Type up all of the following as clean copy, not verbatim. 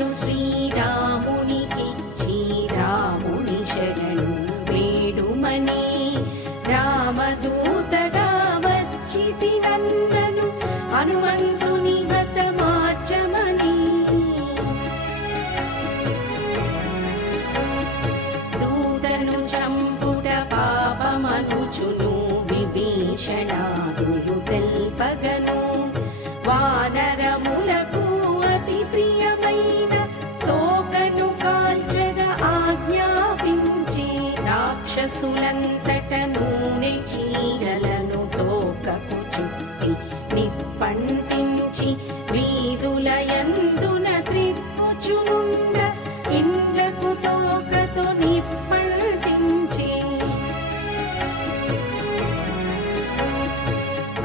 రామను శ్రీరామునికిచ్చి రాముని శరణు వేడుమని రామదూతగా వచ్చితి నన్నను హనుమంతుని హతమార్చమని. దూతను చంపుట పాపమనుచును విభీషణాదులు తెల్పగను వానరములకు అతి ప్రియమైన తోకను కాల్చగా ఆజ్ఞాపించి రాక్షసులంతట నూనె చీరలను తోకకు చుట్టి నిప్పంటించి వీధులయందున త్రిప్పుచుండ ఇంద్రకు తోకతో నిప్పంటించి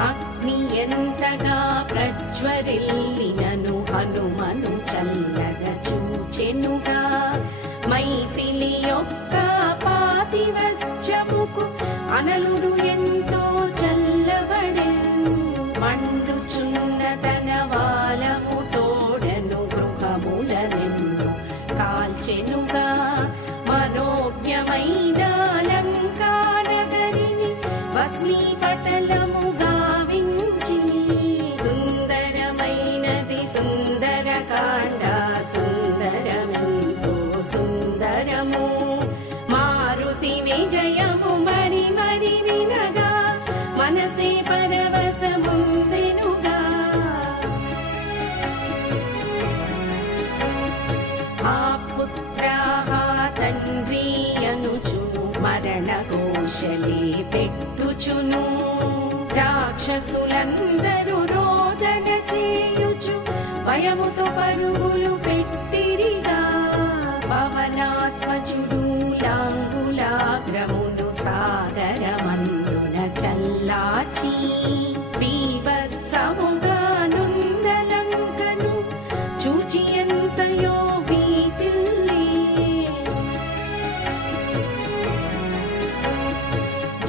అగ్ని ఎంతగా ప్రజ్వరిల్లినను హనుమను చల్లగా చూచెనుగా మైథిలి యొక్క పాతివ్రత్యముకు అనలుడు ఎంతో చల్లబడెను. మండుచున్న తన వాలము తోడను గృహములనెన్ను కాల్చెనుగా మనోజ్ఞమైన లంకానగరిని భస్మీపటలము గావించి సుందరమైనది సుందరకాండ సుందరమెంతో సుందరము మారుతి విజయము మరి మరి వినగా మనసే పరవశముందెనుగా. ఆ పుత్రాహ తండ్రి అనుచును మరణ ఘోషలే పెట్టుచును రాక్షసులందరూ రోదన చేయుచు భయముతో పరుగులు పెట్టిరిగా. పవనాత్మజుడు లాంగులాగ్రమును సాగరమందున చల్లాచి బీభత్సముగా నుందలంకను చూచి ఎంతయో భీతిల్లే.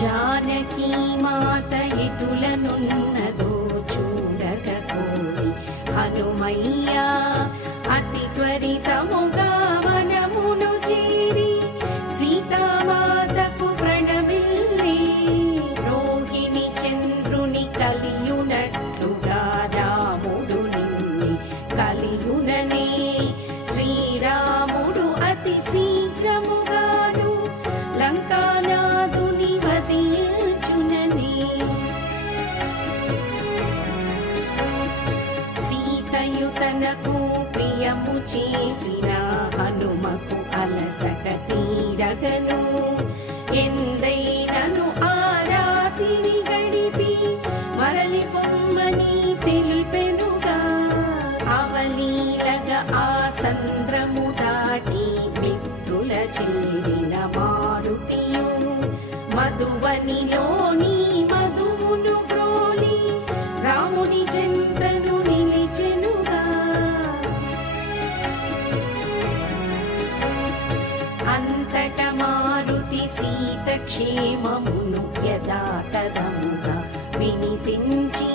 జానకీ మాత ఎటులనున్నదో చూడగ కోరి హనుమయ్య అతి త్వరితముగా వనమును చేరి సీతామాతకు ప్రణమిల్లే. రోహిణి చంద్రుని కలియునట్లుగా రాముడు నిన్ని కలియుననే శ్రీరాముడు అతి శీఘ్రముగాను లంకానాథుని వధించుననే. సీతయు తనకు ప్రియము చేసిన హనుమకు అలసట తీరగను ఎందైనను ఆ రాత్రిని గడిపి మరలి పొమ్మని తెలిపెనుగా. అవలీలగా ఆ సంద్రము దాటి మిత్రుల చేరిన మారుతియు మధువనిలోని మధువును గ్రోలి రాముని చెంతను నిలిచెనుగా. అంతట మారుతి సీత క్షేమమును యథాతథముగా వినిపించి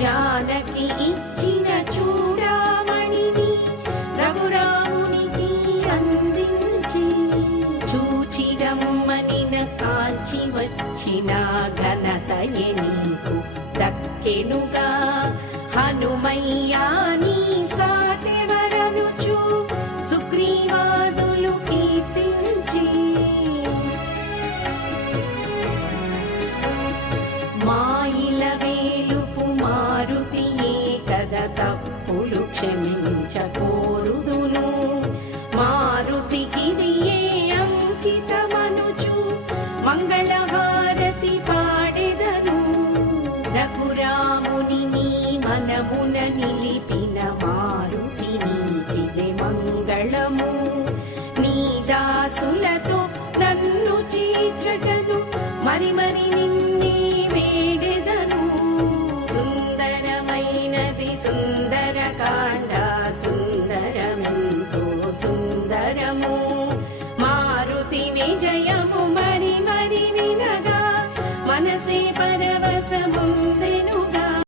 జానకి ఇచ్చిన చూడామణిని రఘురామునికి అందించి చూచిరమ్మనిన కాల్చి వచ్చిన ఘనతయే నీకు దక్కెనుగా. హనుమయ్యా నీ సాటెవరనుచు సుగ్రీవాదులు కీర్తించి మాయిల వేలుపు మారుతియే కద తప్పులు క్షమించ కోరుదును మారుతికిదియే అంకితమనుచు మంగళహారతి పాడెదను. రఘురాముని నీ మనమున నిలిపిన మారుతి నీకిదే మంగళము. నీ దాసులతో నన్ను చీర్చగను మరి మరి నిన్నే వేడెదను. సుందరమైనది సుందరకాండ సుందరమెంతో సుందరము మారుతి విజయము మరి మరి వినగా మనసే పరవశముందెనుగా.